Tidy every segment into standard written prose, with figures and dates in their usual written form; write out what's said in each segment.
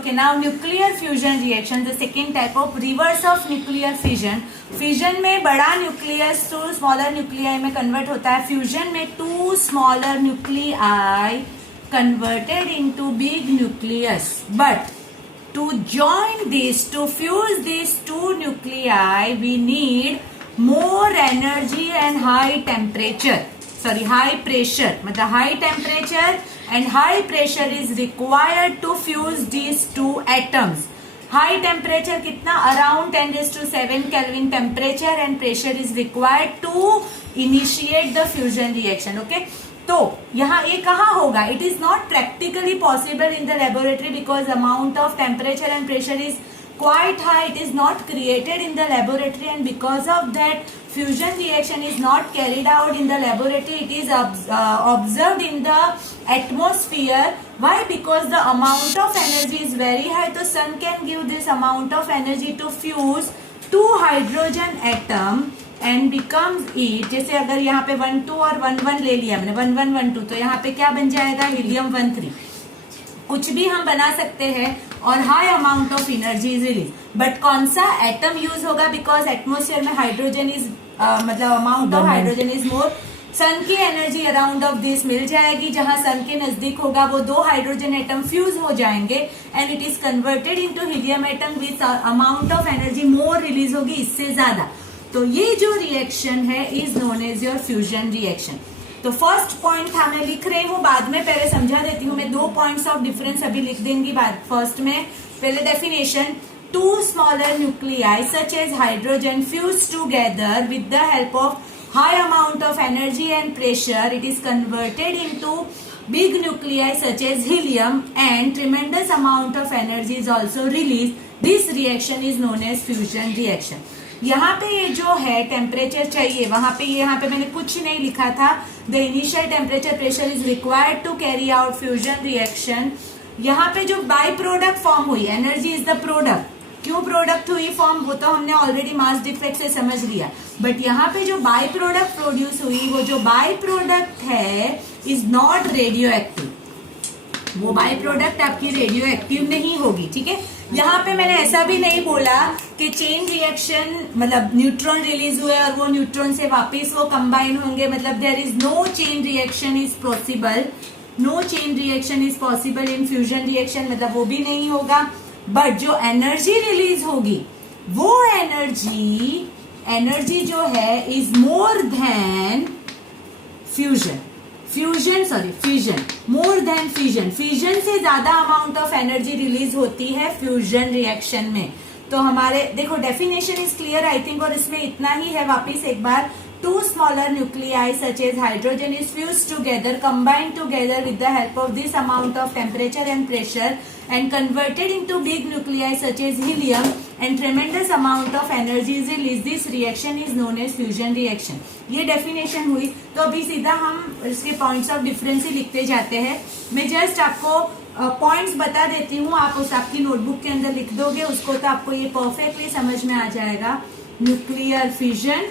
Okay, now nuclear fusion reaction, the second type of reverse of nuclear fission. Fission में बड़ा nucleus to smaller nuclei में convert होता है. Fusion में two smaller nuclei converted into big nucleus. But to join these, to fuse these two nuclei, we need more energy and high temperature. Sorry, high pressure. मतलब high temperature and high pressure is required to fuse these two atoms. High temperature कितना? Around 10⁷ Kelvin temperature and pressure is required to initiate the fusion reaction. Okay? तो यहाँ ये कहाँ होगा? It is not practically possible in the laboratory because amount of temperature and pressure is quite high. It is not created in the laboratory, and because of that fusion reaction is not carried out in the laboratory. It is observed in the atmosphere. Why? Because the amount of energy is very high. So sun can give this amount of energy to fuse two hydrogen atom and becomes it. जैसे अगर यहाँ पे 1 2 और 1 1 ले लिया मैंने, 1 1 1 2, तो यहाँ पे क्या बन जाएगा? हीलियम 1 3. कुछ भी हम बना सकते हैं और high amount of energy is release. But कौन सा एटम यूज होगा? बिकॉज एटमोस्फेयर में हाइड्रोजन इज मतलब amount of hydrogen is more. Sun की एनर्जी अराउंड ऑफ दिस मिल जाएगी. जहां सन के नजदीक होगा वो दो हाइड्रोजन एटम फ्यूज हो जाएंगे and it is converted into helium atom with amount of energy more release होगी, इससे ज्यादा. तो ये जो रिएक्शन है is known as your fusion reaction. तो फर्स्ट पॉइंट था, मैं लिख रही हूँ, बाद में पहले समझा देती हूँ. मैं 2 पॉइंट्स ऑफ डिफरेंस अभी लिख देंगी बाद. फर्स्ट में पहले definition, two smaller nuclei such as hydrogen fuse together with the help of high amount of energy and pressure. It is converted into big nuclei such as helium, and tremendous amount of energy is also released. This reaction is known as fusion reaction. यहाँ पे ये जो है temperature चाहिए, वहां पे यहाँ पे मैंने कुछ नहीं लिखा था. The initial temperature pressure is required to carry out fusion reaction. यहाँ पे जो बाई प्रोडक्ट फॉर्म हुई, एनर्जी इज द प्रोडक्ट. क्यों प्रोडक्ट हुई फॉर्म, वो तो हमने ऑलरेडी मास डिफेक्ट से समझ लिया. बट यहाँ पे जो बाई प्रोडक्ट प्रोड्यूस हुई, वो जो बाई प्रोडक्ट है इज नॉट रेडियो एक्टिव. वो बाई प्रोडक्ट आपकी रेडियो एक्टिव नहीं होगी. ठीक है, यहाँ पे मैंने ऐसा भी नहीं बोला कि चेन रिएक्शन मतलब न्यूट्रॉन रिलीज हुए और वो न्यूट्रॉन से वापस वो कंबाइन होंगे. मतलब there is no chain reaction is possible. No chain reaction is possible in fusion reaction, मतलब वो भी नहीं होगा. बट जो एनर्जी रिलीज होगी, वो एनर्जी जो है is more than fusion. More than fusion. Fusion से ज्यादा अमाउंट ऑफ एनर्जी रिलीज होती है फ्यूजन रिएक्शन में. तो हमारे देखो definition is clear I think, और इसमें इतना ही है. वापिस एक बार, two smaller nuclei such as hydrogen is fused together, combined together with the help of this amount of temperature and pressure and converted into big nuclei such as helium, and tremendous amount of energy is released. This reaction is known as fusion reaction. ये definition हुई. तो अभी सीधा हम इसके points of difference ही लिखते जाते हैं. मैं just आपको पॉइंट्स बता देती हूँ, आप उस आपकी नोटबुक के अंदर लिख दोगे उसको, तो आपको ये परफेक्टली समझ में आ जाएगा. Nuclear fission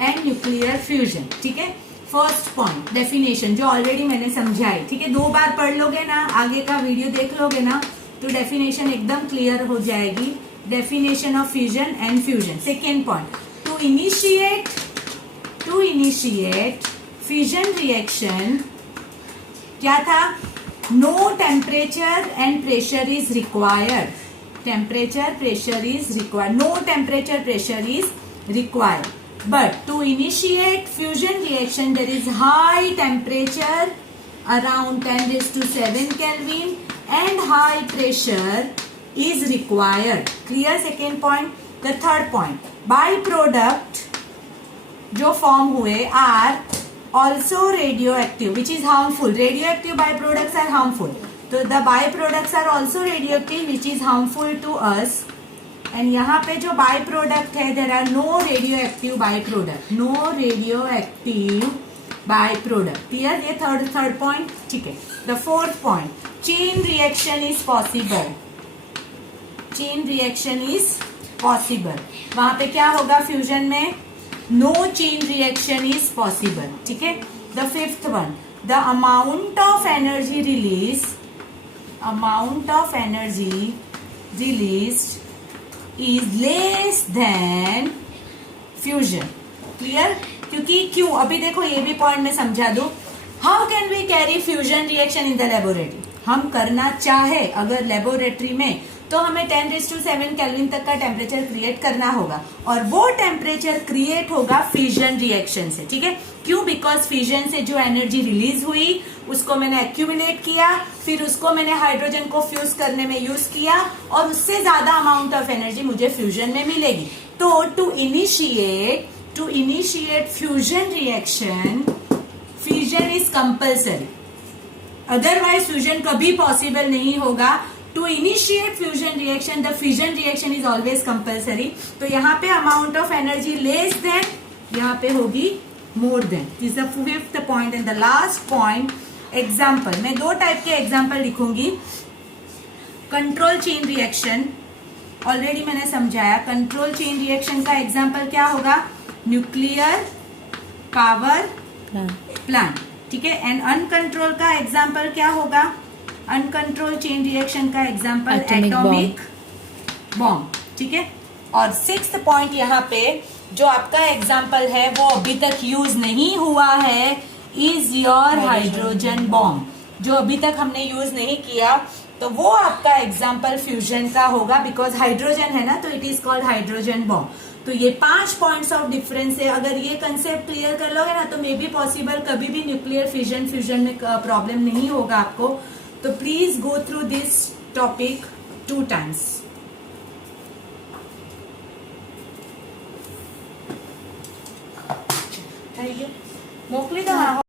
and nuclear fusion. ठीक है, फर्स्ट पॉइंट डेफिनेशन जो ऑलरेडी मैंने समझाई. ठीक है, 2 बार पढ़ लोगे ना, आगे का वीडियो देख लोगे ना, तो डेफिनेशन एकदम क्लियर हो जाएगी. Definition of fusion and fusion. Second point, to initiate fusion reaction क्या था? No temperature and pressure is required. Temperature pressure is required. No temperature pressure is required. But to initiate fusion reaction, there is high temperature around 10⁷ Kelvin and high pressure is required. Clear? Second point. The third point, byproduct जो form हुए are also radioactive, which is harmful. Radioactive byproducts are harmful. So the byproducts are also radioactive, which is harmful to us. And यहाँ पे जो by product है, there are no radioactive by product. No radioactive by product. Clear? ये third point. ठीक है, the fourth point, chain reaction is possible. Chain reaction is possible. वहां पे क्या होगा फ्यूजन में? No chain reaction is possible. ठीक है, the fifth one, the amount of energy release amount of energy released is less than fusion. Clear? क्योंकि क्यों, अभी देखो ये भी पॉइंट मैं समझा दूं. How can we carry fusion reaction in the laboratory? हम करना चाहे अगर लेबोरेटरी में तो हमें 10⁷ केल्विन तक का टेम्परेचर क्रिएट करना होगा और वो टेम्परेचर क्रिएट होगा फ्यूजन रिएक्शन से. ठीक है? क्यों? बिकॉज फ्यूजन से जो एनर्जी रिलीज हुई उसको मैंने एक्यूमुलेट किया, फिर उसको मैंने हाइड्रोजन को फ्यूज करने में यूज किया और उससे ज्यादा अमाउंट ऑफ एनर्जी मुझे फ्यूजन में मिलेगी. तो to initiate fusion reaction, fusion is compulsory, otherwise fusion कभी पॉसिबल नहीं होगा. To initiate fusion reaction, the fusion reaction is always compulsory. तो यहाँ पे amount of energy less than, यहाँ पे होगी more than. Is the fifth point. And the last point, example. मैं दो टाइप के एग्जाम्पल लिखूंगी. कंट्रोल चेन रिएक्शन ऑलरेडी मैंने समझाया. कंट्रोल चेन रिएक्शन का एग्जाम्पल क्या होगा? Nuclear power plant. ठीक है? एंड अनकंट्रोल का एग्जाम्पल क्या होगा? अनकंट्रोल चेन रिएक्शन का एग्जाम्पल एटॉमिक बॉम्ब. ठीक है? और सिक्स्थ पॉइंट यहाँ पे जो आपका एग्जाम्पल है वो अभी तक यूज नहीं हुआ है, इज योर हाइड्रोजन बॉम्ब. जो अभी तक हमने यूज नहीं किया तो वो आपका एग्जाम्पल फ्यूजन का होगा. बिकॉज हाइड्रोजन है ना, तो it is called hydrogen bomb. तो ये 5 पॉइंट्स ऑफ डिफरेंस है. अगर ये कंसेप्ट क्लियर कर लोगे ना तो मे बी पॉसिबल कभी भी न्यूक्लियर फ्यूजन में प्रॉब्लम नहीं होगा आपको. तो please go through this topic 2 times. मोकली